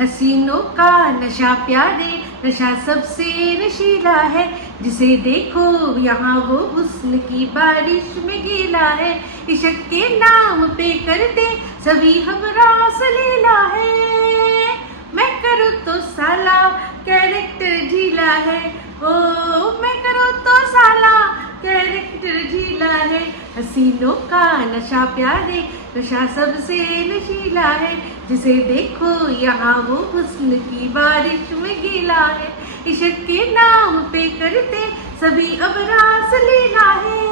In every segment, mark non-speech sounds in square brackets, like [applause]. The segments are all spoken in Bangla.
हसीनों का नशा प्यारे, नशा सबसे नशीला है। जिसे देखो, यहाँ वो हुस्न की बारिश में गीला है। इशक के नाम पे करते सभी हम रास लीला है। मैं करूँ तो साला, कैरेक्टर ढीला है। ओ, मैं करूँ तो साला, कैरेक्टर ढीला है। हसीनों का नशा प्यारे, नशा सबसे नशीला है। जिसे देखो यहाँ वो हुस्न की बारिश में गीला है इशक के नाम पे करते सभी अब रास लीला है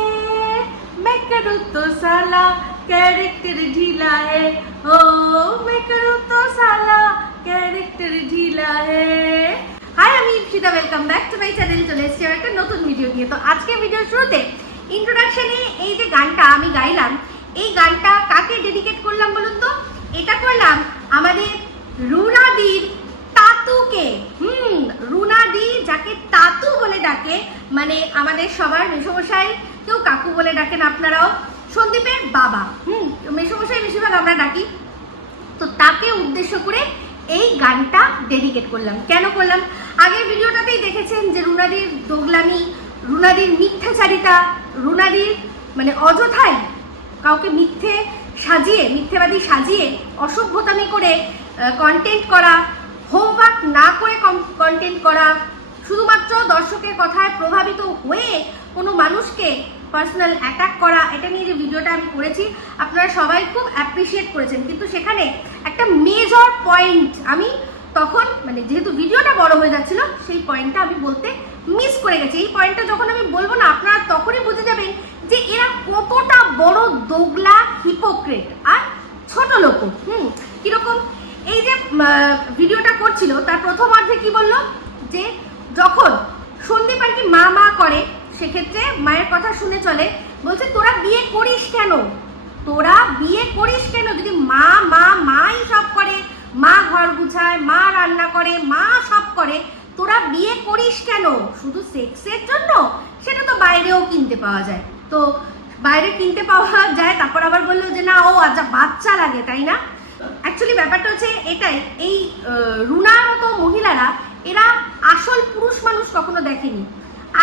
मैं करूँ तो साला कैरेक्टर ढीला है ओ मैं करूँ तो साला ক্যারেক্টার ঢিলা হে হাই আমি Ipsita welcome back to my channel চলে এসেছি আর একটা নতুন ভিডিও নিয়ে তো আজকে ভিডিওর শুরুতে ইন্ট্রোডাকশনে এই যে গানটা আমি গাইলাম এই গানটা কাকে ডেডিকেট করলাম বলুন তো এটা করলাম আমাদের রুনাদির তাতুকে। হুম, রুনাদি যাকে তাতু বলে ডাকে মানে আমাদের সবার মেসমশাই, কেউ কাকু বলে ডাকেন আপনারাও, সন্দীপের বাবা। হুম, মেসমশাই বেশিরভাগ আমরা ডাকি। তো তাকে উদ্দেশ্য করে এই গানটা ডেডিকেট করলাম। কেন করলাম? আগের ভিডিওটাতেই দেখেছেন যে রুনাদির দোগলামি, রুনাদির মিথ্যাচারিতা, রুনাদির মানে অযথাই কাউকে মিথ্যে সাজিয়ে, মিথ্যেবাদী সাজিয়ে অসভ্যতামি করে কন্টেন্ট করা হোমওয়ার্ক না করে কন্টেন্ট করা, শুধুমাত্র দর্শকের কথায় প্রভাবিত হয়ে কোনো মানুষকে পার্সোনাল অ্যাটাক করা, এটা নিয়ে যে ভিডিওটা আমি করেছি, আপনারা সবাই খুব অ্যাপ্রিসিয়েট করেছেন। কিন্তু সেখানে একটা মেজর পয়েন্ট আমি তখন মানে যেহেতু ভিডিওটা বড় হয়ে যাচ্ছিল, সেই পয়েন্টটা আমি বলতে মিস করে গেছি। এই পয়েন্টটা যখন আমি বলব না, আপনারা তখনই বুঝে যাবেন যে এরা কতটা বড়, দোগলা হিপোক্রেট আর ছোট লোক। হুম, কীরকম? এই যে ভিডিওটা করছিল, তার প্রথম অর্ধে কি বলল? যে যখন সন্দীপ আর কি মা মা করে, সেক্ষেত্রে মায়ের কথা শুনে চলে। বলছে, তোরা বিয়ে করিস কেন? তোরা বিয়ে করিস কেন? যদি মা মা, মাই সব করে, মা ঘর গুছায়, মা রান্না করে, মা সব করে, তোরা বিয়ে করিস কেন? শুধু সেক্সের জন্য? সেটা তো বাইরেও কিনতে পাওয়া যায়। তো বাইরে কিনতে পাওয়া যায়, তারপর আবার বলল যে না, ও আচ্ছা বাচ্চা লাগে, তাই না? অ্যাকচুয়ালি ব্যাপারটা হচ্ছে এটাই, এই রুনার মতো মহিলারা, এরা আসল পুরুষ মানুষ কখনো দেখেনি।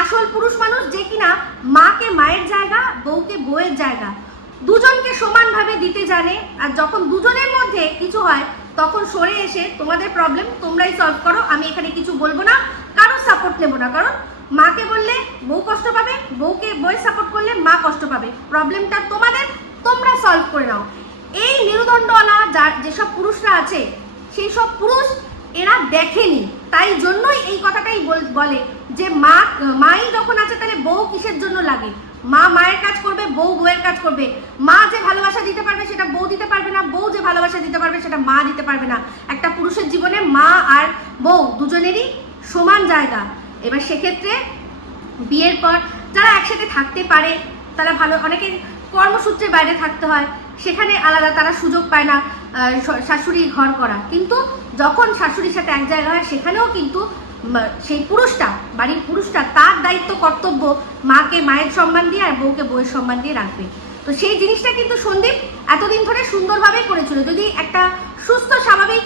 আসল পুরুষ মানুষ যে কিনা মাকে মায়ের জায়গা, বউকে বউয়ের জায়গা, দুজনকে সমানভাবে দিতে জানে, আর যখন দুজনের মধ্যে কিছু হয়, তখন সরে এসে, তোমাদের প্রবলেম তোমরাই সলভ করো, আমি এখানে কিছু বলব না কারও সাপোর্ট নেব না, কারণ মাকে বললে বউ কষ্ট পাবে, বউকে বউয়ের সাপোর্ট করলে মা কষ্ট পাবে। প্রবলেমটা তোমাদের, তোমরা সলভ করে নাও। এই মেরুদণ্ডওয়ালা যার, যেসব পুরুষরা আছে, সেই সব পুরুষ এরা দেখেনি। তাই জন্যই এই কথাটাই বলে যে মা, মাই যখন আছে তাহলে বউ কিসের জন্য লাগে? মা মায়ের কাজ করবে, বউ বউয়ের কাজ করবে। মা যে ভালোবাসা দিতে পারবে সেটা বউ দিতে পারবে না, বউ যে ভালোবাসা দিতে পারবে সেটা মা দিতে পারবে না। একটা পুরুষের জীবনে মা আর বউ দুজনেরই সমান জায়গা। এবার সেক্ষেত্রে বিয়ের পর যারা একসাথে থাকতে পারে, তারা ভালো, অনেকে কর্মসূত্রে বাইরে থাকতে হয়, সেখানে আলাদা তারা সুযোগ পায় না শাশুড়ি ঘর করা। কিন্তু যখন শাশুড়ির সাথে এক জায়গা হয়, সেখানেও কিন্তু সেই পুরুষটা, বাড়ির পুরুষটা তার দায়িত্ব, কর্তব্য মাকে মায়ের সম্মান দিয়ে আর বউকে বউয়ের সম্মান দিয়ে রাখবে। তো সেই জিনিসটা কিন্তু সন্দীপ এতদিন ধরে সুন্দরভাবেই করেছিল। যদি একটা সুস্থ, স্বাভাবিক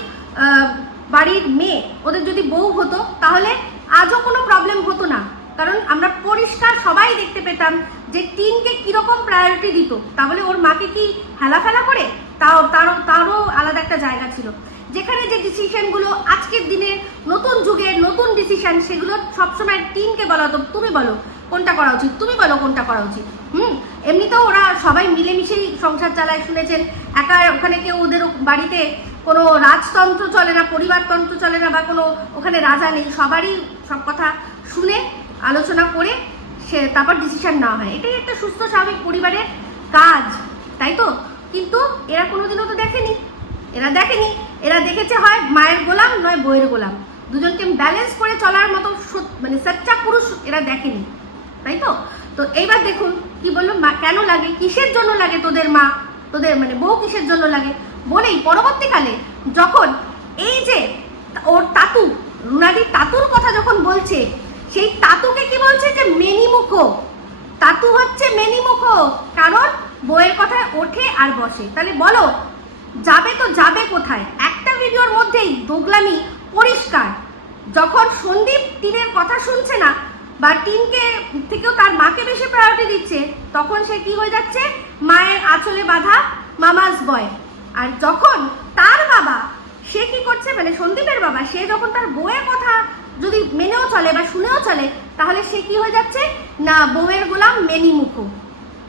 বাড়ির মেয়ে, ওদের যদি বউ হতো, তাহলে আজও কোনো প্রবলেম হতো না। কারণ আমরা পরিষ্কার সবাই দেখতে পেতাম যে টিনকে কীরকম প্রায়োরিটি দিত। তাহলে ওর মাকে কি হেলাফেলা করে? তাও, তারও তারও আলাদা একটা জায়গা ছিল। যেখানে যে ডিসিশনগুলো আজকের দিনের নতুন যুগের নতুন ডিসিশন সেগুলো সবসময় টিনকে বলা হতো, তুমি বলো, কোনটা করা উচিত? তুমি বলো, কোনটা করা উচিত? হুম? এমনিতেও ওরা সবাই মিলেমিশেই সংসার চালায় শুনেছেন। একা ওখানে কেউ ওদের বাড়িতে কোনো রাজতন্ত্র চলে না, পরিবারতন্ত্র চলে না বা কোনো ওখানে রাজা নেই, সবারই সব কথা শুনে, আলোচনা করে সে তারপর ডিসিশন নেওয়া হয়। এটাই একটা সুস্থ, স্বাভাবিক পরিবারের কাজ, তাই তো? কিন্তু এরা কোনোদিনও তো দেখেনি। এরা দেখেনি। এরা দেখেছে হয় মায়ের গোলাম নয় বইয়ের গোলাম। দুজনকে ব্যালেন্স করে চলার মতো মানে সচ্চা পুরুষ এরা দেখেনি। তাই তো? তো এইবার দেখুন, কি বলল? মা, কেন লাগে? কিসের জন্য লাগে তোদের মা? তোদের মানে বউ কিসের জন্য লাগে? বলেই পরবর্তীকালে যখন এই যে ওর তাতু রুনাদির তাতুর কথা যখন বলছে, সেই তাতুকে কি বলছে যে মেনিমুখ? তাতু হচ্ছে মেনিমুখ। কারণ বইয়ের কথায় ওঠে আর বসে। তাহলে বলো, যাবে তো যাবে কোথায়? একটা ভিডিওর মধ্যেই দোগলামি পরিষ্কার। যখন সন্দীপ টিনের কথা শুনছে না, বা টিনকে থেকেও তার মাকে বেশি প্রায়োরিটি দিচ্ছে, তখন সে কি হয়ে যাচ্ছে? মায়ের আঁচলে বাঁধা মামাজ বয়। আর যখন তার বাবা, সে কি করছে মানে সন্দীপের বাবা, সে যখন তার বউয়ের কথা যদি মেনেও চলে বা শুনেও চলে, তাহলে সে কি হয়ে যাচ্ছে? না, বউয়ের গোলাম মেনি মুখো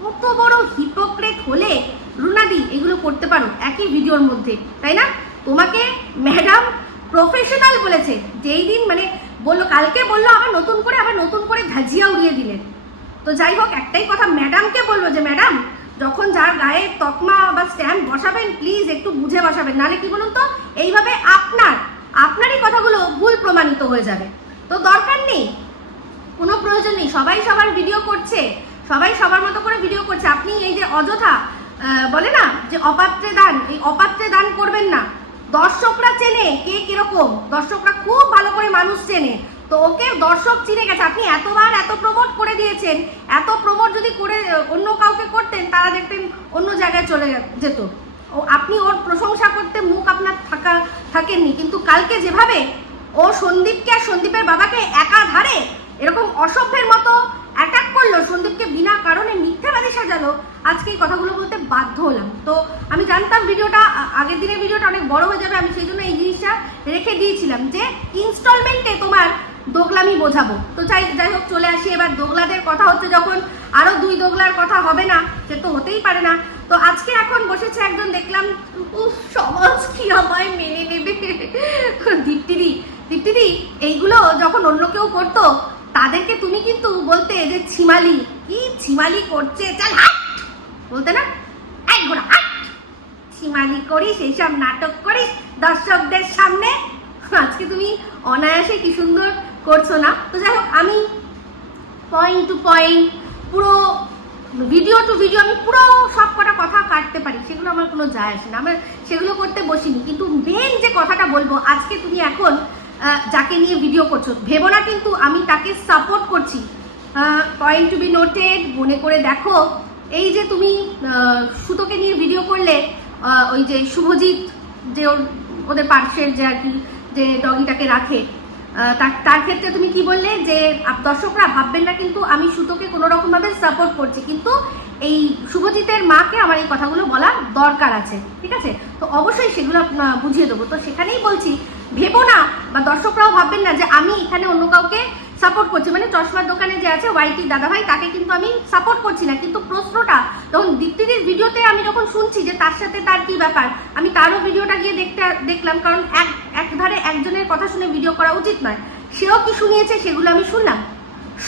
কত বড় হিপোক্রেট হলে, রুনাদি, এগুলো করতে পারো, একই ভিডিওর মধ্যে, তাই না? তোমাকে ম্যাডাম প্রফেশনাল বলেছে, যেই দিন মানে বলল, কালকে বলল, আবার নতুন করে, আবার নতুন করে ধাজিয়া উড়িয়ে দিলেন। তো যাই হোক, একটাই কথা ম্যাডামকে বলব যে ম্যাডাম যখন যার গায়ে তকমা বা স্ট্যাম্প বসাবেন প্লিজ একটু বুঝে বসাবেন। নাহলে কি বলুন তো, এইভাবে আপনার, আপনারই কথাগুলো ভুল প্রমাণিত হয়ে যাবে। তো দরকার নেই, কোনো প্রয়োজন নেই। সবাই সবার ভিডিও করছে, সবাই সবার মতো করে ভিডিও করছে। আপনি এই যে অযথা বলে না, যে অপাত্রে দান, এই অপাত্রে দান করবেন না। দর্শকরা চেনে কে কীরকম। দর্শকরা খুব ভালো করে মানুষ চেনে। তো ওকে দর্শক চিনে গেছে। আপনি এতবার এত প্রমোট করে দিয়েছেন, এত প্রমোট যদি করে, অন্য কাউকে করতেন, তারা দেখতেন অন্য জায়গায় চলে যেত। আপনি ওর প্রশংসা করতে মুখ আপনার থাকা, থাকেননি, কিন্তু কালকে যেভাবে ও সন্দীপকে আর সন্দীপের বাবাকে একাধারে এরকম অসভ্যের মতো অ্যাটাক করল, সন্দীপকে বিনা কারণে মিথ্যাবাদী সাজালো, আজকে এই কথাগুলো বলতে বাধ্য হলাম। তো আমি জানতাম ভিডিওটা আগের দিনের ভিডিওটা অনেক বড় হয়ে যাবে, আমি সেই জন্য এই জিনিসটা রেখে দিয়েছিলাম যে ইনস্টলমেন্টে তোমার দোগলামি বোঝাবো। তো চাই যাই হোক, চলে আসি এবার। দোগলাদের কথা হচ্ছে যখন আরও দুই দোগলার কথা হবে না, সে তো হতেই পারে না। তো আজকে এখন বসেছে একজন, দেখলাম, উফ, সমাজ কি আমায় মেনে নেবে? দীপ্তিদি দীপ্তিদি, এইগুলো যখন অন্য কেউ করতো, তাদেরকে তুমি কিন্তু বলতে যে ছিমালি। কি ছিমালি করছে? চল, হাট! বলতে না? এক ঘোড়া, হাট! ছিমালি করিস, এইসব নাটক করিস। দর্শকদের সামনে, আজকে তুমি অনায়াসে কি সুন্দর করছ না। তো যাই হোক, আমি পয়েন্ট টু পয়েন্ট পুরো ভিডিও টু ভিডিও আমি পুরো সব কটা কথা কাটতে পারি, সেগুলো আমার কোনো যায় আসে না। আমার সেগুলো করতে বসিনি। কিন্তু মেন যে কথাটা বলব, আজকে তুমি এখন যাকে নিয়ে ভিডিও করছ, ভেবো না কিন্তু আমি তাকে সাপোর্ট করছি। পয়েন্ট টু বি নোটেড মনে করে দেখো, এই যে তুমি সুতোকে নিয়ে ভিডিও করলে ওই যে শুভজিৎ, যে ওর- ওদের পার্শ্বের যে আর কি, যে ডগিটাকে রাখে তার তার ক্ষেত্রে তুমি কি বললে যে দর্শকরা ভাববেন না কিন্তু আমি সুতোকে কোনো রকমভাবে সাপোর্ট করছি। কিন্তু এই শুভজিতের মাকে আমার এই কথাগুলো বলা দরকার আছে, ঠিক আছে? তো অবশ্যই সেগুলো বুঝিয়ে দেবো। তো সেখানেই বলছি, ভেবো না বা দর্শকরাও ভাববেন না যে আমি এখানে অন্য কাউকে সাপোর্ট করছি। মানে চশমার দোকানে যে আছে ওয়াইটি দাদাভাই, তাকে কিন্তু আমি সাপোর্ট করছি না। কিন্তু প্রশ্নটা, যখন দীপ্তিদির ভিডিওতে আমি যখন শুনছি যে তার সাথে তার কি ব্যাপার, আমি তারও ভিডিওটা গিয়ে দেখতে, দেখলাম। কারণ এক, একধারে একজনের কথা শুনে ভিডিও করা উচিত নয়। সেও কি শুনিয়েছে সেগুলো আমি শুনলাম।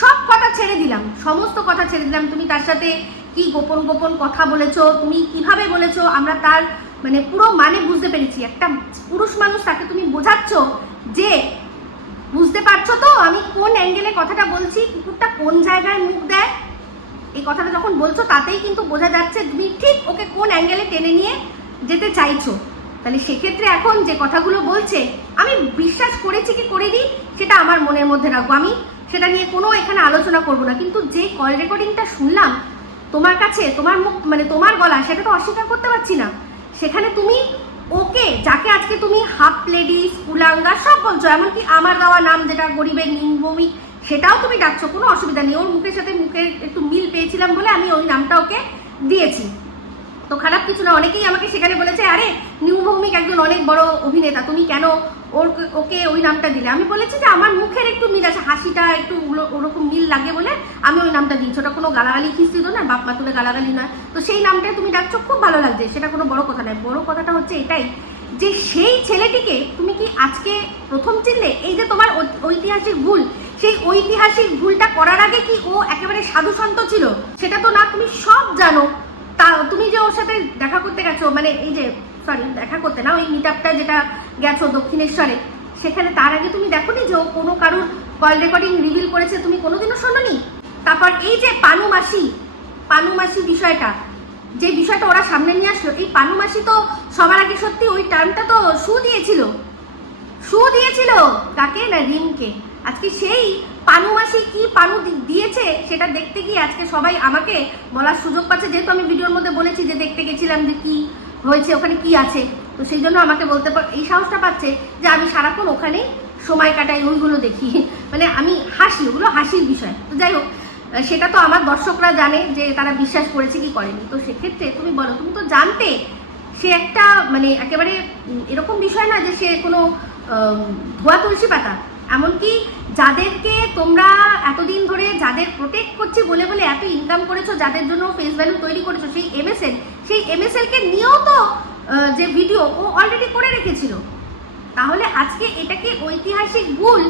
সব কথা ছেড়ে দিলাম। সমস্ত কথা ছেড়ে দিলাম। তুমি তার সাথে কি গোপন গোপন কথা বলেছ? তুমি কীভাবে বলেছ? আমরা তার মানে পুরো মানে বুঝতে পেরেছি। একটা পুরুষ মানুষ তাকে তুমি বোঝাচ্ছ যে বুঝতে পারছ তো? আমি কোন অ্যাঙ্গেলে কথাটা বলছি? কুকুরটা কোন জায়গায় মুখ দেয়? এই কথাটা যখন বলছো, তাতেই কিন্তু বোঝা যাচ্ছে তুমি ঠিক ওকে কোন অ্যাঙ্গেলে টেনে নিয়ে যেতে চাইছো। তাহলে সেক্ষেত্রে এখন যে কথাগুলো বলছে, আমি বিশ্বাস করেছি কি করিনি, সেটা আমার মনের মধ্যে রাখব আমি সেটা নিয়ে কোনো এখানে আলোচনা করব না। কিন্তু যে কল রেকর্ডিংটা শুনলাম, তোমার কাছে, তোমার মুখ মানে তোমার গলা, সেটা তো অস্বীকার করতে পারছি না। সেখানে তুমি ওকে, যাকে আজকে তুমি হাফ লেডিস কুলাঙ্গা সব বলছো, এমনকি আমার দেওয়া নাম যেটা গরিবের নিম্নভূমি সেটাও তুমি ডাকছো, কোনো অসুবিধা নেই। ওর মুখের সাথে মুখের একটু মিল পেয়েছিলাম বলে আমি ওই নামটা ওকে দিয়েছি। তো খারাপ কিছু না, অনেকেই আমাকে সেখানে বলেছে, আরে, নিউ ভৌমিক একজন অনেক বড় অভিনেতা, তুমি কেন ওর ওকে ওই নামটা দিলে। আমি বলেছি যে আমার মুখের একটু মিল আছে, হাসিটা একটু ওরকম মিল লাগে বলে আমি ওই নামটা দিয়েছি। ওটা কোনো গালাগালি খিস্তি তো না, বাপ মা গালাগালি না তো সেই নামটা তুমি ডাকছো, খুব ভালো লাগছে। সেটা কোনো বড় কথা নয়। বড় কথাটা হচ্ছে এটাই যে সেই ছেলেটিকে তুমি কি আজকে প্রথম চিনলে? এই যে তোমার ঐতিহাসিক ভুল, সেই ঐতিহাসিক ভুলটা করার আগে কি ও একেবারে সাধু সন্ত ছিল? সেটা তো না, তুমি সব জানো। তা তুমি যে ওর সাথে দেখা করতে গেছো মানে এই যে সরি দেখা করতে না, ওই মিট যেটা গেছো দক্ষিণেশ্বরে। সেখানে তার আগে তুমি দেখোনি যে ও কোনো কারুর কল রেকর্ডিং রিভিল করেছে, তুমি কোনোদিনও শোনোনি? তারপর এই যে পানু মাসি পানু মাসি বিষয়টা, যে বিষয়টা ওরা সামনে নিয়ে আসলো, এই পানু মাসি তো সবার আগে সত্যি ওই টার্মটা তো শু দিয়েছিল। শু দিয়েছিল তাকে না রিমকে? আজকে সেই পানু মাসি কি পানু দিয়েছে সেটা দেখতে গিয়ে আজকে সবাই আমাকে বলার সুযোগ পাচ্ছে। যেহেতু আমি ভিডিওর মধ্যে বলেছি যে দেখতে গেছিলাম যে কি হয়েছে, ওখানে কি আছে। তো সেই জন্য আমাকে বলতে এই সাহসটা পাচ্ছে যে আমি সারাক্ষণ ওখানেই সময় কাটাই, ওইগুলো দেখি। মানে আমি হাসি, ওগুলো হাসির বিষয়। তো যাই হোক সেটা তো আমার দর্শকরা জানে যে তারা বিশ্বাস করেছে কি করেনি। তো সেক্ষেত্রে তুমি বলো, তুমি তো জানতে, সে একটা মানে একেবারে এরকম বিষয় না যে সে কোনো ধোয়া তুলসী পাতা। এমনকি যাদেরকে তোমরা এতদিন ধরে যাদের প্রোটেক্ট করছি বলে বলে এত ইনকাম করেছ, যাদের জন্য ফেস ভ্যালু তৈরি করেছ, সেই এমএসএল সেই এমএসএল কে নিয়েও তো যে ভিডিও ও অলরেডি করে রেখেছিল। তাহলে আজকে এটাকে ঐতিহাসিক ভুল?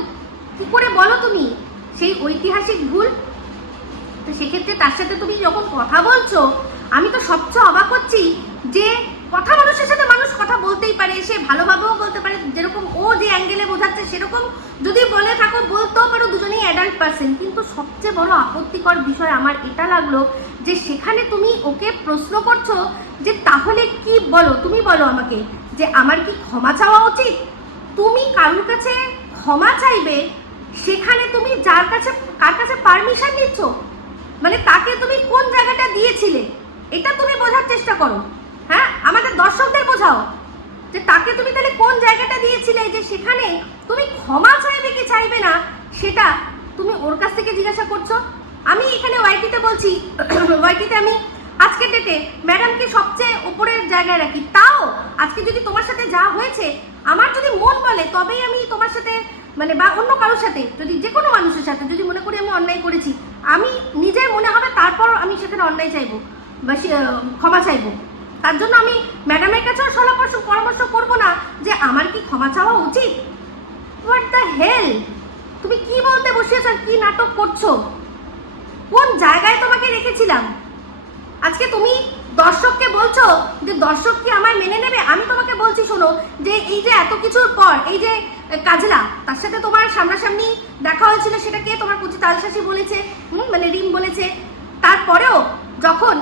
কি করে বলো তুমি? সেই ঐতিহাসিক ভুল? তো সেক্ষেত্রে তার সাথে তুমি যখন কথা বলছো, আমি তো সবচেয়ে অবাক হচ্ছি যে কথা মানুষের সাথে মানুষ কথা বলতেই পারে, সে ভালোভাবেও বলতে পারে, যেরকম ও যে অ্যাঙ্গেলে বোঝাচ্ছে সেরকম যদি বলে থাকো, বলতেও পারো দুজনেই অ্যাডাল্ট পার্সন কিন্তু সবচেয়ে বড় আপত্তিকর বিষয় আমার এটা লাগল যে সেখানে তুমি ওকে প্রশ্ন করছ যে তাহলে কি বলো? তুমি বলো আমাকে যে আমার কি ক্ষমা চাওয়া উচিত? তুমি কারোর কাছে ক্ষমা চাইবে? সেখানে তুমি যার কাছে, কার কাছে পারমিশন নিচ্ছ? মানে তাকে তুমি কোন জায়গাটা দিয়েছিলে? এটা তুমি বোঝার চেষ্টা করো। হ্যাঁ আমাদের দর্শকদের বোঝাও। যে তাকে তুমি তাহলে কোন জায়গাটা দিয়েছিলে? যে সেখানে তুমি ক্ষমা চাইবে কি চাইবে না, সেটা তুমি ওর কাছ থেকে জিজ্ঞাসা করছ। আমি এখানে ওয়াইটিতে বলছি [coughs] ওয়াইটিতে আমি আজকে ডেটে ম্যাডামকে সবচেয়ে উপরের জায়গায় রাখি। তাও আজকে যদি তোমার সাথে যা হয়েছে, আমার যদি মন বলে, তবেই আমি তোমার সাথে মানে বা অন্য কারোর সাথে, যদি যে কোনো মানুষের সাথে, যদি মনে করি আমি অন্যায় করেছি, আমি নিজের মনে হবে, তারপর আমি সেখানে অন্যায় চাইব, বা ক্ষমা চাইব। তার জন্য আমি ম্যাডামের কাছেও সলাপরামর্শ পরামর্শ করব না যে আমার কি ক্ষমা চাওয়া উচিত? হোয়াট দ্য হেল তুমি কি বলতে বসিয়েছ আর কি নাটক করছ? কোন জায়গায় তোমাকে রেখেছিলাম? আজকে তুমি দর্শককে বলছো যে দর্শক কি আমায় মেনে নেবে? আমি তোমাকে বলছি, শোনো, যে এই যে এত কিছুর পর, এই যে কাজলা, তার সাথে তোমার সামনাসামনি দেখা হয়েছিল সেটা কে তোমার কুচি তালশাসি বলেছে মানে রিম বলেছে। তারপরেও যখন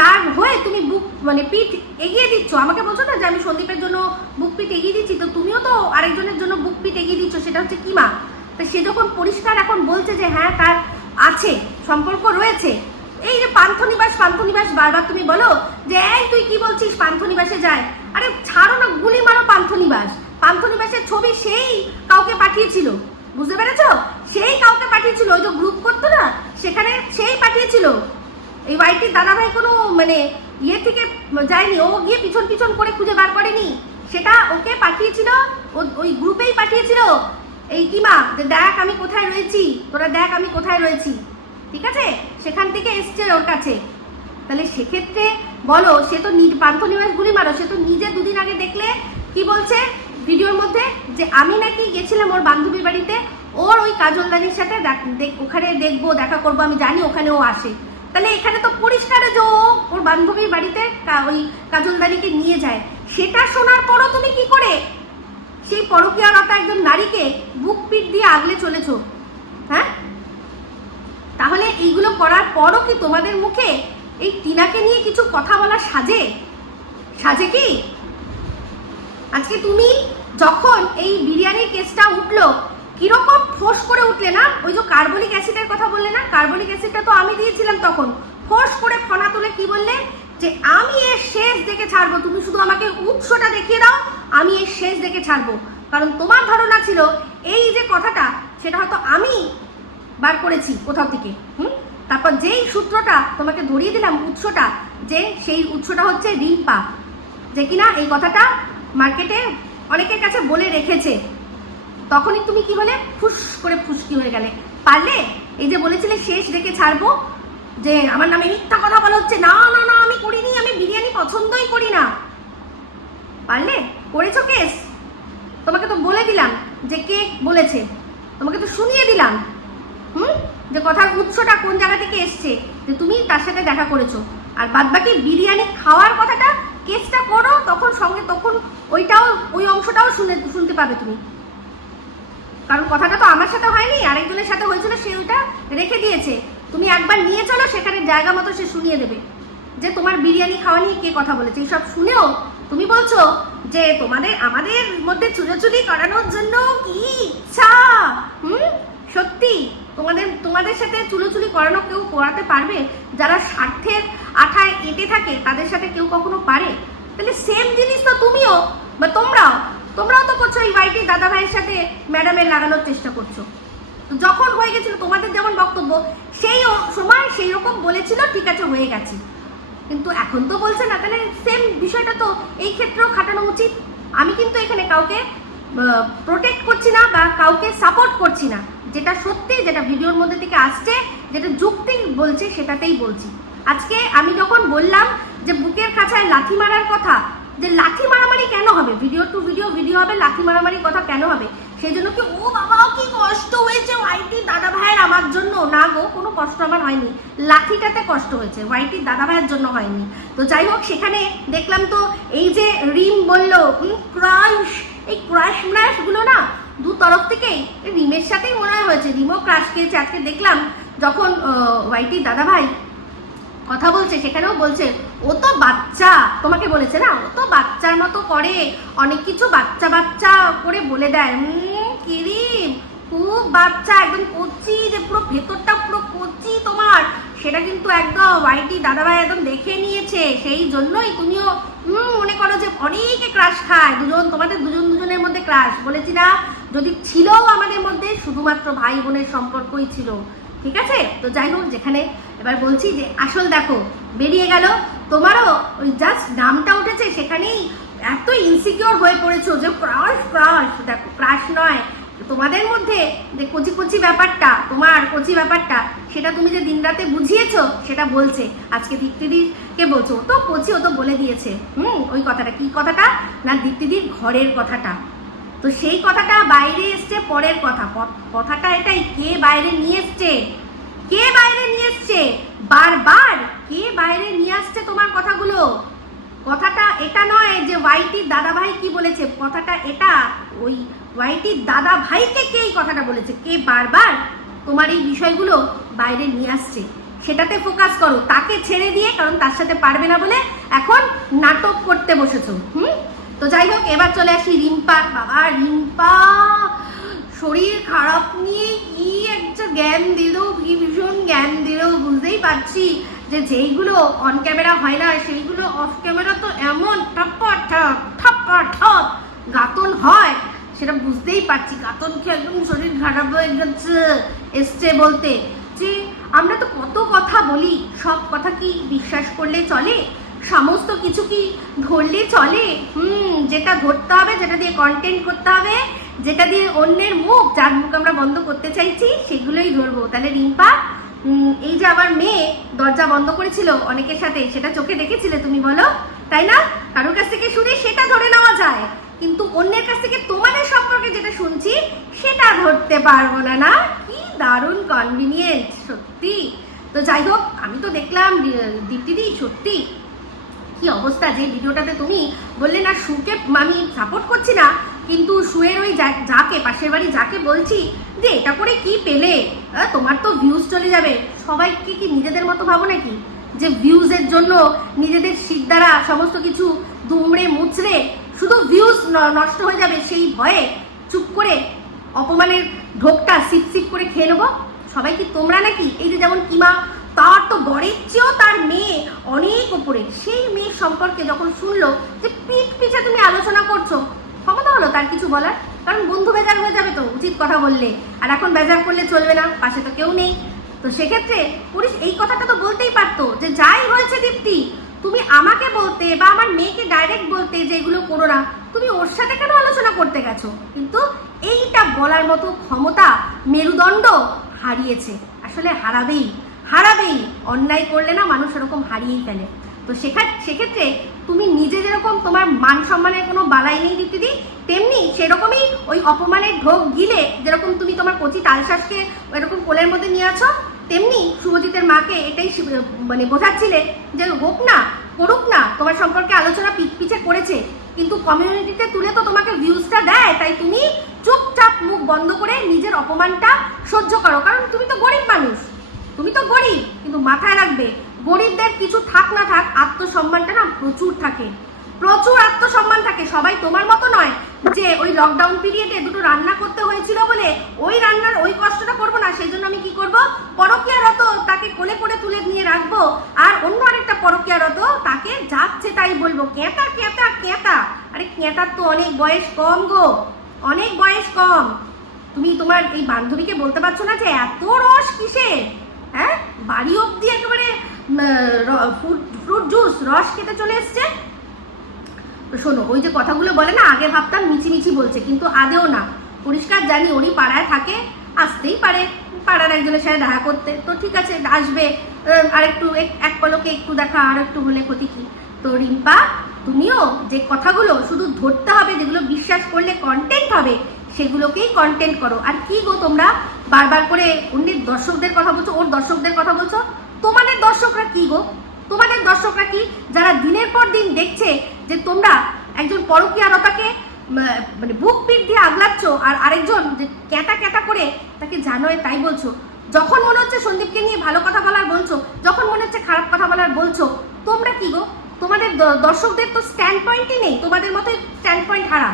যার হয়ে তুমি বুক মানে পিঠ এগিয়ে দিচ্ছ। আমাকে বলছো না যে আমি সন্দীপের জন্য বুক পিঠ এগিয়ে দিচ্ছি? তো তুমিও তো আরেকজনের জন্য বুক পিঠ এগিয়ে দিচ্ছ, সেটা হচ্ছে কিমা। তো সে যখন পরিষ্কার এখন বলছে যে হ্যাঁ তার আছে, সম্পর্ক রয়েছে। এই যে পান্থনিবাস পান্থনিবাস, বারবার তুমি বলো যে, এই, তুই কি বলছিস? পান্থনিবাসে যায়। আরে, ছাড়ো না, গুলি মারো পান্থনিবাস। পান্থনিবাসের ছবি সেই কাউকে পাঠিয়েছিল। বুঝতে পেরেছ? সেই কাউকে পাঠিয়েছিল। ওই যে গ্রুপ করতো না, সেখানে সেই পাঠিয়েছিল। এই ওয়াইটির দাদাভাই কোনো মানে ইয়ে থেকে যায়নি, ও গিয়ে পিছন পিছন করে খুঁজে বার করেনি। সেটা ওকে পাঠিয়েছিল ওই গ্রুপেই পাঠিয়েছিল। এই কিমা যে দেখ আমি কোথায় রয়েছি, তোরা দেখ আমি কোথায় রয়েছি। ঠিক আছে? সেখান থেকে এসছে ওর কাছে। তাহলে সেক্ষেত্রে বলো, সে তো নিজ পান্থনিবাস গুলি মারো সে তো নিজে দুদিন আগে দেখলে কি বলছে ভিডিওর মধ্যে? যে আমি নাকি গেছিলাম ওর বান্ধবীর বাড়িতে, ওর ওই কাজলদানির সাথে ওখানে দেখব, দেখা করব, আমি জানি ওখানে ও আসে। তাহলে এখানে তো পরিষ্কার যে ও ওর বান্ধবীর বাড়িতে ওই কাজলদানিকে নিয়ে যায়। সেটা শোনার পরও তুমি কি করে? সেই পরকীয়ারতা একজন নারীকে বুক পিট দিয়ে আগলে চলেছো হ্যাঁ? তাহলে এইগুলো করার পরও কি তোমাদের মুখে এই টিনাকে নিয়ে কিছু কথা বলা সাজে? সাজে কি? আজকে তুমি যখন এই বিরিয়ানির কেসটা উঠল কীরকম ফোর্স করে উঠলে না, ওই যে কার্বলিক অ্যাসিডের কথা বললে না কার্বলিক অ্যাসিডটা তো আমি দিয়েছিলাম তখন, ফোর্স করে ফনা তুলে কি বললে? যে আমি এর শেষ দেখে ছাড়বো, তুমি শুধু আমাকে উৎসটা দেখিয়ে দাও, আমি এর শেষ দেখে ছাড়বো। কারণ তোমার ধারণা ছিল, এই যে কথাটা, সেটা হয়তো আমি বার করেছি কোথাও থেকে, হুম? তারপর যেই সূত্রটা তোমাকে ধরিয়ে দিলাম উৎসটা, যে সেই উৎসটা হচ্ছে রিম্পা, যে কিনা এই কথাটা মার্কেটে অনেকের কাছে বলে রেখেছে। তখনই তুমি কি হলে? ফুস করে ফুসকি হয়ে গেলে। পারলে? এই যে বলেছিলে শেষ রেখে ছাড়বো। যে আমার নামে মিথ্যা কথা বলা হচ্ছে। না না না, আমি করিনি। আমি বিরিয়ানি পছন্দই করি না। পারলে? করেছ কেস? তোমাকে তো বলে দিলাম যে কে বলেছে। তোমাকে তো শুনিয়ে দিলাম। হুম? যে কথার উৎসটা কোন জায়গা থেকে এসছে? যে তুমি তার সাথে দেখা করেছ। আর বাদ বাকি বিরিয়ানি খাওয়ার কথাটা কেসটা করো, তখন সঙ্গে তখন ওইটাও, ওই অংশটাও শুনে, শুনতে পাবে তুমি। কারণ কথাটা তো আমার সাথে হয়নি, আরেকজনের সাথে হয়েছিল সে ওইটা রেখে দিয়েছে। তুমি একবার নিয়ে চলো, সেখানে জায়গা মতো সে শুনিয়ে দেবে। যে তোমার বিরিয়ানি খাওয়া নিয়ে কে কথা বলেছে, এইসব শুনেও তুমি বলছো যে তোমাদের, আমাদের মধ্যে চুলোচুলি করানোর জন্য কি ইচ্ছা? হুম? সত্যি? তোমাদের তোমাদের সাথে চুলোচুলি করানো কেউ করাতে পারবে? যারা স্বার্থের আঠায় এঁটে থাকে, তাদের সাথে কেউ কখনো পারে? তাহলে সেম জিনিস তো তুমিও, বা তোমরাও। তোমরাও তো করছ এই ওয়াইটি দাদা ভাইয়ের সাথে ম্যাডামের লাগানোর চেষ্টা করছ। যখন হয়ে গেছিল তোমাদের যেমন বক্তব্য, সেই সময় সেই রকম বলেছিল, ঠিক আছে, হয়ে গেছে। কিন্তু এখন তো বলছে না, তাহলে সেম বিষয়টা তো এই ক্ষেত্রেও খাটানো উচিত। আমি কিন্তু এখানে কাউকে প্রোটেক্ট করছি না বা কাউকে সাপোর্ট করছি না। যেটা সত্যি, যেটা ভিডিওর মধ্যে থেকে আসছে, যেটা যুক্তি বলছে, সেটাতেই বলছি। আজকে আমি যখন বললাম যে বুকের কাছায় লাথি মারার কথা যে লাঠি মারামারি কেন হবে? ভিডিও টু ভিডিও ভিডিও হবে, লাঠি মারামারি কথা কেন হবে? সেই জন্য কি, ও বাবা কি কষ্ট হয়েছে? ওয়াইটি দাদা ভাইয়ের আমার জন্য? না গো, কোনো কষ্ট আমার হয়নি। লাঠিটাতে কষ্ট হয়েছে ওয়াইটি দাদা ভাইয়ের জন্য হয়নি। তো যাই হোক, সেখানে দেখলাম তো এই যে রিম বলল ক্রাশ। এই ক্রাশ ম্রাশগুলো না দু তরফ থেকেই রিমের সাথেই মনে হয় হয়েছে। রিমও ক্রাশ খেয়েছে। আজকে দেখলাম যখন ওয়াইটি দাদা ভাই কথা বলছে, সেখানেও বলছে ও তো বাচ্চা, তোমাকে বলেছে না? ও তো বাচ্চার মতো করে, অনেক কিছু বাচ্চা বাচ্চা করে বলে দেয়। কিরিম খুব বাচ্চা, একদম কচি যে পুরো ভেতরটা পুরো কচি তোমার। সেটা কিন্তু একদম ওয়াইটি দাদাভাই একদম দেখে নিয়েছে। সেই জন্যই তুমিও মনে করো যে অনেকে ক্রাশ খায়। দুজন, তোমাদের দুজন দুজনের মধ্যে ক্রাশ। বলেছি না, যদি ছিল আমাদের মধ্যে, শুধুমাত্র ভাই বোনের সম্পর্কই ছিল। ঠিক আছে? তো যাই হোক, যেখানে এবার বলছি যে, আসল দেখো বেরিয়ে গেল। তোমারও ওই জাস্ট নামটা উঠেছে, সেখানেই এত ইনসিকিওর হয়ে পড়েছো যে ক্রাশ ক্রাশ দেখো ক্রাশ নয়। তোমাদের মধ্যে যে কচি কচি ব্যাপারটা, তোমার কচি ব্যাপারটা, সেটা তুমি যে দিন রাতে বুঝিয়েছো, সেটা বলছে। আজকে দীপ্তিদিকে বলছো, ও তো কচি, ও তো বলে দিয়েছে। হুম, ওই কথাটা কি কথাটা? না, দীপ্তিদির ঘরের কথাটা। তো সেই কথাটা বাইরে এসছে, পরের কথা। কথাটা এটাই, কে বাইরে নিয়ে এসছে? কে বাইরে নিয়ে এসছে? বারবার? কে বাইরে নিয়ে আসছে তোমার কথাগুলো? কথাটা এটা নয় যে ওয়াইটির দাদা ভাই কি বলেছে। কথাটা এটা, ওই ওয়াইটির দাদা ভাইকে কে এই কথাটা বলেছে? কে বারবার তোমার এই বিষয়গুলো বাইরে নিয়ে আসছে? সেটাতে ফোকাস করো। তাকে ছেড়ে দিয়ে, কারণ তার সাথে পারবে না বলে এখন নাটক করতে বসেছো। হুম? তো যাই হোক, এবার চলে আসি রিম্পা। বাবা, রিম্পা! শরীর খারাপ নিয়ে কি একটা জ্ঞান দিল, কি ভীষণ জ্ঞান দিল বুঝতেই পারছি যে যেইগুলো অন ক্যামেরা হয় না, সেইগুলো অফ ক্যামেরা তো এমন ঠপ গাতন হয়, সেটা বুঝতেই পারছি। গাতন কি একদম শরীর খারাপ হয়ে গেছে এসছে বলতে। যে আমরা তো কত কথা বলি, সব কথা কি বিশ্বাস করলে চলে? সমস্ত কিছু কি ধরলে চলে? হুম, যেটা ধরতে হবে, যেটা দিয়ে কন্টেন্ট করতে হবে যেটা দিয়ে অন্যের মুখ, যার মুখ আমরা বন্ধ করতে চাইছি, সেগুলোই ধরবো। তাহলে রিম্পা এই যে আমার মেয়ে দরজা বন্ধ করেছিল অনেকের সাথে, সেটা চোখে দেখেছিলে তুমি বলো? তাই না? কারোর কাছ থেকে শুনে সেটা ধরে নেওয়া যায়। কিন্তু অন্যের কাছ থেকে তোমাদের সম্পর্কে যেটা শুনছি, সেটা ধরতে পারব না না? কি দারুণ কনভিনিয়েন্ট সত্যি। তো যাই হোক, আমি তো দেখলাম দীপ্তিদি, সত্যি। কি অবস্থা? যে ভিডিওটাতে তুমি বললে না, সুকে আমি সাপোর্ট করছি না, কিন্তু সুয়ের ওই যাকে, পাশের বাড়ি যাকে বলছি যে, এটা করে কি পেলে? তোমার তো ভিউজ চলে যাবে। সবাইকে কি কি নিজেদের মতো ভাবো নাকি? যে ভিউজের জন্য নিজেদের শিক দ্বারা সমস্ত কিছু দুমড়ে মুচড়ে শুধু ভিউজ নষ্ট হয়ে যাবে সেই ভয়ে চুপ করে অপমানের ঢোকটা সিপ সিপ করে খেয়ে নেব? সবাই কি তোমরা নাকি? এই যে যেমন কিমা তার তো গড়ের চেয়েও তার মেয়ে অনেক উপরে। সেই মেয়ের সম্পর্কে যখন শুনলো যে পিঠ পিছে তুমি আলোচনা করছ ক্ষমতা হলো তার কিছু বলার। কারণ বন্ধু বেজার হয়ে যাবে তো, উচিত কথা বললে। আর এখন বেজার করলে চলবে না, পাশে তো কেউ নেই। তো সেক্ষেত্রে পুলিশ এই কথাটা তো বলতেই পারতো যে, যাই হয়েছে দীপ্তি, তুমি আমাকে বলতে বা আমার মেয়েকে ডাইরেক্ট বলতে যে এগুলো করো না, তুমি ওর সাথে কেন আলোচনা করতে গেছো? কিন্তু এইটা বলার মতো ক্ষমতা মেরুদণ্ড হারিয়েছে। আসলে হারাবেই। হারাবেই, অন্যায় করলে না মানুষ এরকম হারিয়েই ফেলে। তো সেখা সেক্ষেত্রে তুমি নিজে যেরকম তোমার মান সম্মানের কোনো বালাই নেই দিদি তেমনি সেরকমই ওই অপমানের ঢোক গিলে যেরকম তুমি তোমার কচি তালশ্বাসকে এরকম কোলের মধ্যে নিয়ে আছো, তেমনি শুভজিতের মাকে এটাই মানে বোঝাচ্ছিলে যে হোক না করুক না, তোমার সম্পর্কে আলোচনা পিছে করেছে। কিন্তু কমিউনিটিতে তুলে তো তোমাকে ভিউজটা দেয়, তাই তুমি চুপচাপ মুখ বন্ধ করে নিজের অপমানটা সহ্য করো। কারণ তুমি তো গরিব মানুষ। তুমি তো গরিব, কিন্তু মাথায় রাখবে, গরিবদের কিছু থাক না থাক, আত্মসম্মানটা না প্রচুর থাকে। প্রচুর আত্মসম্মান থাকে, সবাই তোমার মতো নয় যে ওই লকডাউন পিরিয়ডে দুটো রান্না করতে হয়েছে হয়েছিল বলে ওই রান্নার ওই কষ্টটা করব না, সেই জন্য আমি কি করব? পরকীয়ারত তাকে কোলে করে তুলে নিয়ে রাখব, আর অন্য আরেকটা পরকীয়ারত তাকে যাচ্ছে তাই বলব, কেঁতা কেঁতা কেঁতা। আরে কেঁতার তো অনেক বয়স কম গো, অনেক বয়স কম। তুমি তোমার এই বান্ধবীকে বলতে পারছ না যে এত রস কিসে হ্যাঁ বাড়ি অবধি একেবারে ফ্রুট জুস রস খেতে চলে এসছে। শোনো, ওই যে কথাগুলো বলে না, আগে ভাবতাম মিছিমিছি বলছে, কিন্তু আদেও না। পরিষ্কার জানি ওরই পাড়ায় থাকে, আসতেই পারে, পাড়ার একজনের সাথে দেখা করতে। তো ঠিক আছে, আসবে। আর একটু, এক- এক পলকে একটু দেখা, আর একটু হলে ক্ষতি কি? তো রিম্পা, তুমিও যে কথাগুলো শুধু ধরতে হবে, যেগুলো বিশ্বাস করলে কন্টেন্ট হবে সেগুলোকেই কন্টেন্ট করো। আর কি গো তোমরা? বারবার করে অন্যের দর্শকদের কথা বলছো, ওর দর্শকদের কথা বলছো? তোমাদের দর্শকরা কি গো? তোমাদের দর্শকরা কি? যারা দিনের পর দিন দেখছে যে তোমরা একজন পরকীয়ারতাকে মানে বুক পিঠ দিয়ে আগলাচ্ছ আর আরেকজন যে ক্যাটা ক্যাটা করে তাকে জানোয় তাই বলছো। যখন মনে হচ্ছে সন্দীপকে নিয়ে ভালো কথা বলার বলছো, যখন মনে হচ্ছে খারাপ কথা বলার বলছো, তোমরা কি গো? তোমাদের দর্শকদের তো স্ট্যান্ড পয়েন্টই নেই, তোমাদের মতো স্ট্যান্ড পয়েন্ট হারা।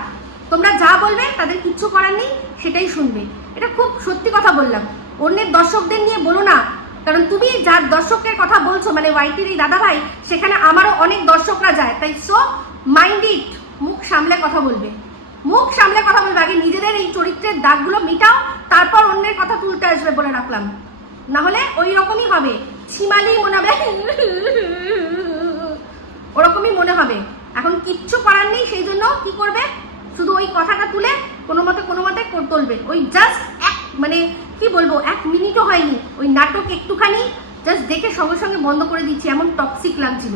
তোমরা যা বলবে, তাদের কিচ্ছু করার নেই, সেটাই শুনবে। এটা খুব সত্যি কথা বললাম। অন্যের দর্শকদের নিয়ে বলো না, কারণ তুমি যার দর্শকের কথা বলছো মানে ওয়াইটির এই দাদা ভাই সেখানে আমারও অনেক দর্শকরা যায়। তাই সো মাইন্ড ইট মুখ সামলে কথা বলবে। মুখ সামলে কথা বলবে, আগে নিজেদের এই চরিত্রের দাগগুলো মিটাও, তারপর অন্যের কথা তুলতে আসবে বলে রাখলাম। না হলে ওই রকমই হবে। ছিমালি মনে হবে। ওরকমই মনে হবে। এখন কিচ্ছু করার নেই, সেই জন্য কি করবে? শুধু ওই কথাটা তুলে কোনো মতে কোনো মতে কর- তুলবে ওই জাস্ট এক মানে কি বলব, এক মিনিটও হয়নি। ওই নাটক একটুখানি জাস্ট দেখে সঙ্গে সঙ্গে বন্ধ করে দিচ্ছি, এমন টক্সিক লাগছিল।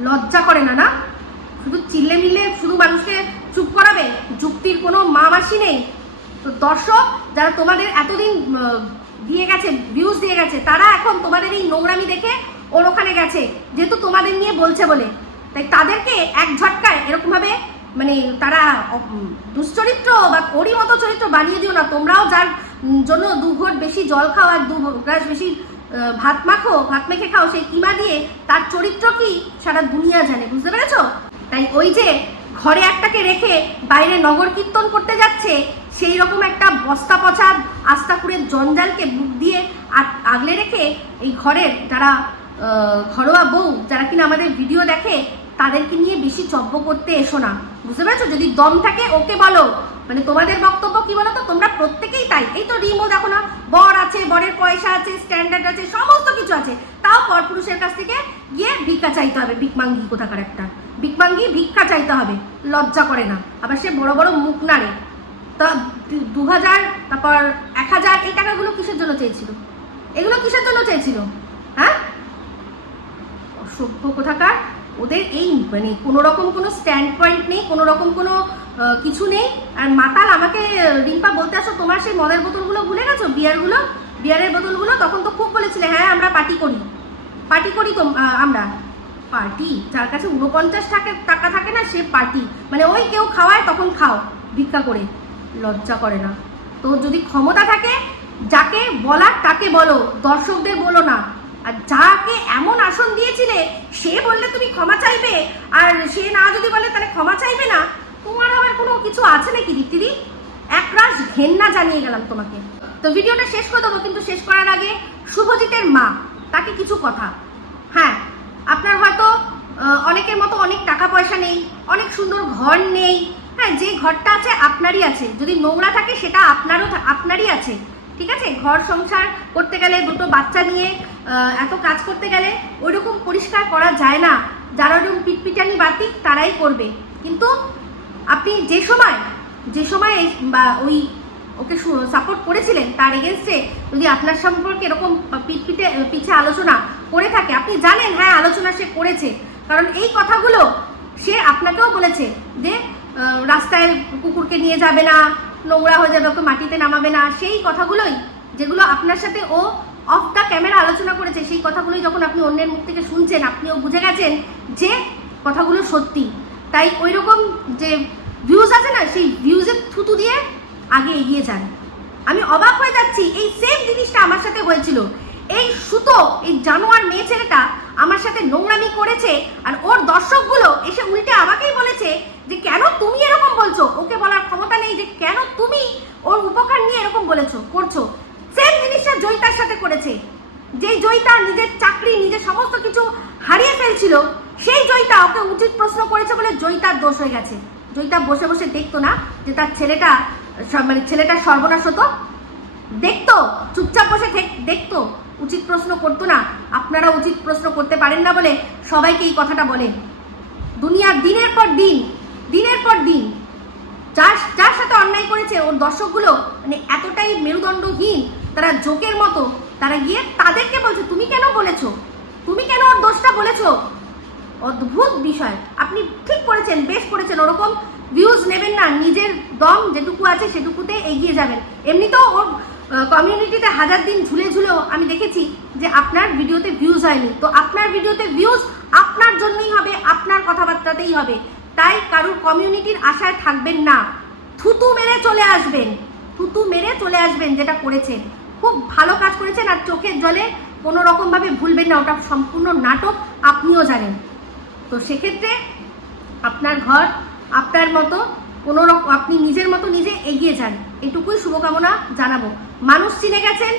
লজ্জা করে না না? শুধু চিল্লে মিলে শুধু মানুষকে চুপ করাবে? যুক্তির কোনো মা মাসি নেই? তো দর্শক, যারা তোমাদের এতদিন দিয়ে গেছে ভিউজ দিয়ে গেছে, তারা এখন তোমাদের এই নোংরামি দেখে ওর ওখানে গেছে। যেহেতু তোমাদের নিয়ে বলছে বলে। তাই তাদেরকে এক ঝটকায় এরকমভাবে মানে তারা দুশ্চরিত্র বা ওরই মতো চরিত্র বানিয়ে দিও না। তোমরাও যার জন্য দু ঘট বেশি জল খাও আর দু গ্লাস বেশি ভাত মাখো, ভাত মেখে খাও, সেই কিমা দিয়ে তার চরিত্র কি সারা দুনিয়া জানে, বুঝতে পেরেছ? তাই ওই যে ঘরে একটাকে রেখে বাইরে নগর কীর্তন করতে যাচ্ছে, সেই রকম একটা বস্তা পচা আস্তাকুড়ের জঞ্জালকে বুক দিয়ে আগ- আগলে রেখে এই ঘরের যারা ঘরোয়া বউ, যারা কিনা আমাদের ভিডিও দেখে তাদেরকে নিয়ে বেশি চব্য করতে এসো না। বুঝতে পেরেছ? যদি দম থাকে, ওকে বলো। মানে তোমাদের বক্তব্য কি বলো তো? তোমরা প্রত্যেকেই তাই। এই তো রিমো দেখো না, বর আছে, বরের পয়সা আছে স্ট্যান্ডার্ড আছে, সমস্ত কিছু আছে। তাও পরপুরুষের কাছ থেকে গিয়ে ভিক্ষা চাইতে হবে। ভিকমাঙ্গি কোথাকার একটা। ভিকমাঙ্গি ভিক্ষা চাইতে হবে। লজ্জা করে না। আবার সে বড় বড় মুখ নাড়ে। তা দু হাজার তারপর এক হাজার এই টাকাগুলো কিসের জন্য চেয়েছিল? এগুলো কিসের জন্য চেয়েছিল? হ্যাঁ? অসভ্য কোথাকার ওদের এই মানে কোনো রকম কোনো স্ট্যান্ড পয়েন্ট নেই কোনো রকম কোনো কিছু নেই। আর মাতাল, আমাকে, রিম্পা বলতে আসো, তোমার সেই মদের বোতলগুলো ভুলে গেছো? বিয়ারগুলো? বিয়ারের বোতলগুলো? তখন তো খুব বলেছিলে হ্যাঁ আমরা পার্টি করি। পার্টি করি তো আমরা? পার্টি যার কাছে উনপঞ্চাশ টাকা টাকা থাকে না, সে পার্টি মানে ওই কেউ খাওয়ায়, তখন খাও, ভিক্ষা করে। লজ্জা করে না। তো যদি ক্ষমতা থাকে, যাকে বলার, তাকে বলো। দর্শকদের বলো না। আর যাকে এমন আসন দিয়েছিলে, সে বললে তুমি ক্ষমা চাইবে, আর সে না যদি বলে তাহলে ক্ষমা চাইবে না। তোমার আবার কোনো কিছু আছে নাকি দীপ্তিদি? একরাশ ঘেন্না জানিয়ে গেলাম তোমাকে। তো ভিডিওটা শেষ করে দেবো, কিন্তু শেষ করার আগে শুভজিতের মা, তাকে কিছু কথা। হ্যাঁ আপনার হয়তো অনেকের মতো অনেক টাকা পয়সা নেই, অনেক সুন্দর ঘর নেই। হ্যাঁ যে ঘরটা আছে আপনারই আছে। যদি নোংরা থাকে, সেটা আপনারও আপনারই আছে। ঠিক আছে? ঘর সংসার করতে গেলে দুটো বাচ্চা নিয়ে এত কাজ করতে গেলে ওইরকম পরিষ্কার করা যায় না। যারা ওরকম পিটপিটানি বাতি, তারাই করবে। কিন্তু আপনি যে সময় যে সময় বা ওই ওকে সাপোর্ট করেছিলেন, তার এগেনস্টে যদি আপনার সম্পর্কে এরকম পিটপিটে, পিছে আলোচনা করে থাকে, আপনি জানেন হ্যাঁ আলোচনা সে করেছে। কারণ এই কথাগুলো সে আপনাকেও বলেছে যে রাস্তায় কুকুরকে নিয়ে যাবে না, নোংরা হয়ে যাবে, ওকে মাটিতে নামাবে না। সেই কথাগুলোই, যেগুলো আপনার সাথে ও অফ দ্য ক্যামেরা আলোচনা করেছে, সেই কথাগুলোই যখন আপনি অন্যের মুখ থেকে শুনছেন, আপনিও বুঝে গেছেন যে কথাগুলো সত্যি। তাই ওই রকম যে ভিউজ আছে না, সেই ভিউজের থুতু দিয়ে আগে এগিয়ে যান। আমি অবাক হয়ে যাচ্ছি, এই সেম জিনিসটা আমার সাথে হয়েছিল। এই সুতো, এই জানোয়ার মেয়ে ছেলেটা আমার সাথে নোংরামি করেছে আর ওর দর্শকগুলো এসে উল্টে আমাকেই বলেছে যে, কেন তুমি এরকম বলছো? ওকে বলার ক্ষমতা নেই যে, কেন তুমি ওর উপকার নিয়ে এরকম বলেছ, করছ? সেম জিনিসটা জয়িতার সাথে করেছে। যেই জয়িতা নিজের চাকরি, নিজের সমস্ত কিছু হারিয়ে ফেলছিল, সেই জয়িতা ওকে উচিত প্রশ্ন করেছে বলে জয়িতার দোষ হয়ে গেছে। জয়িতা বসে বসে দেখতো না যে তার ছেলেটা মানে ছেলেটার সর্বনাশ হতো। দেখতো, চুপচাপ বসে দেখতো, উচিত প্রশ্ন করতো না। আপনারা উচিত প্রশ্ন করতে পারেন না বলে সবাইকে এই কথাটা বলেন দুনিয়ার দিনের পর দিন, দিনের পর দিন, যার যার সাথে অন্যায় করেছে, ওর দর্শকগুলো মানে এতটাই মেরুদণ্ডহীন তারা জোকের মতো। তারা গিয়ে তাদেরকে বলছে, তুমি কেন বলেছ? তুমি কেন ওর দোষটা বলেছ? অদ্ভুত বিষয়। আপনি ঠিক করেছেন, বেশ করেছেন। ওরকম ভিউজ নেবেন না। নিজের দম যেটুকু আছে সেটুকুতে এগিয়ে যাবেন। এমনিতেও ওর কমিউনিটিতে হাজার দিন ঝুলে ঝুলেও আমি দেখেছি যে আপনার ভিডিওতে ভিউজ হয়নি। তো আপনার ভিডিওতে ভিউজ আপনার জন্যই হবে, আপনার কথাবার্তাতেই হবে। তাই কারুর কমিউনিটির আশায় থাকবেন না। থুতু মেরে চলে আসবেন। থুতু মেরে চলে আসবেন যেটা করেছেন। খুব ভালো কাজ করেছেন আর চোখের জলে কোনো রকমভাবে ভুলবেন না, ওটা সম্পূর্ণ নাটক আপনিও জানেন। তো সেক্ষেত্রে আপনার ঘর, আপনার মতো কোনো রকম আপনি নিজের মতো নিজে এগিয়ে যান। এটুকুই শুভকামনা জানাব। মানুষ চিনে গেছেন,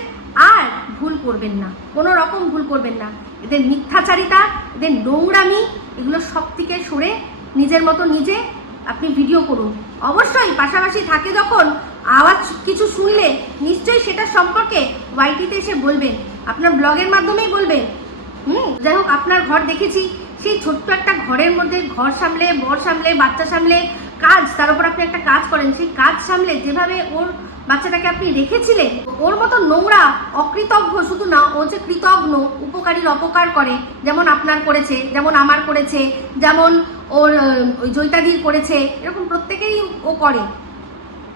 আর ভুল করবেন না। কোনো রকম ভুল করবেন না। এদের মিথ্যাচারিতা, এদের নোংরামি, এগুলো সব থেকে সরে নিজের মতো নিজে আপনি ভিডিও করুন। অবশ্যই পাশাপাশি থাকে যখন আওয়াজ কিছু শুনলে নিশ্চয়ই সেটা সম্পর্কে ওয়াইটিতে এসে বলবেন, আপনার ব্লগের মাধ্যমেই বলবেন। হুম, যাই হোক, আপনার ঘর দেখেছি, সেই ছোট্ট একটা ঘরের মধ্যে ঘর সামলে, বর সামলে, বাচ্চা সামলে, কাজ, তার উপর আপনি একটা কাজ করেন, সেই কাজ সামলে যেভাবে ওর বাচ্চাটাকে আপনি রেখেছিলেন, ওর মতো নোংরা, অকৃতজ্ঞ শুধু না, ও যে কৃতজ্ঞ, উপকারীর অপকার করে, যেমন আপনার করেছে, যেমন আমার করেছে, যেমন ওর, ওই জৈতাদির করেছে, এরকম প্রত্যেকেই ও করে।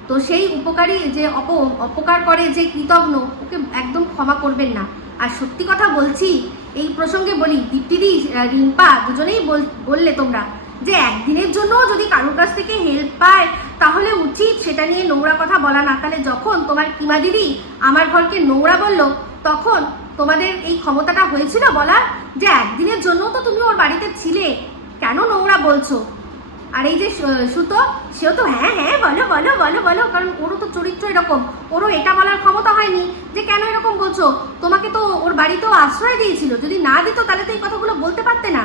তো সেই উপকারী যে অপ, অপকার করে যে কৃতজ্ঞ ওকে একদম ক্ষমা করবেন না। আর সত্যি কথা বলছি, এই প্রসঙ্গে বলি, দীপ্তিদি রিম্পা দুজনেই বল- বললে তোমরা যে একদিনের জন্য যদি কারোর কাছ থেকে হেল্প পায়, তাহলে উচিত সেটা নিয়ে নোংরা কথা বলা না। তাহলে যখন তোমার কিমা দিদি আমার ঘরকে নোংরা বলল, তখন তোমাদের এই ক্ষমতাটা হয়েছিল বলার যে একদিনের জন্য তো তুমি ওর বাড়িতে ছিলে। কেন নোংরা বলছো? আর এই যে সুতো, সেও তো হ্যাঁ হ্যাঁ বলো বলো বলো বলো, কারণ ওরও তো চরিত্র এরকম। ওরও এটা বলার ক্ষমতা হয়নি যে কেন এরকম বলছো? তোমাকে তো ওর বাড়িতেও আশ্রয় দিয়েছিল। যদি না দিত তাহলে তো এই কথাগুলো বলতে পারতে না।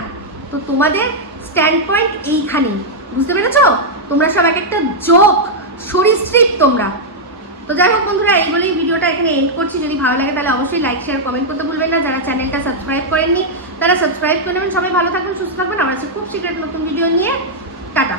তো তোমাদের স্ট্যান্ড পয়েন্ট এইখানেই। বুঝতে পেরেছ? তোমরা সব এক একটা জোক, সরীসৃপ তোমরা। তো যাই হোক বন্ধুরা, এই বলেই ভিডিওটা এখানে এন্ড করছি। যদি ভালো লাগে তাহলে অবশ্যই লাইক শেয়ার কমেন্ট করতে ভুলবেন না। যারা চ্যানেলটা সাবস্ক্রাইব করেননি, তারা সাবস্ক্রাইব করে নেবেন। সবাই ভালো থাকবেন, সুস্থ থাকবেন। আমার খুব শীঘ্র নতুন ভিডিও নিয়ে। টাটা।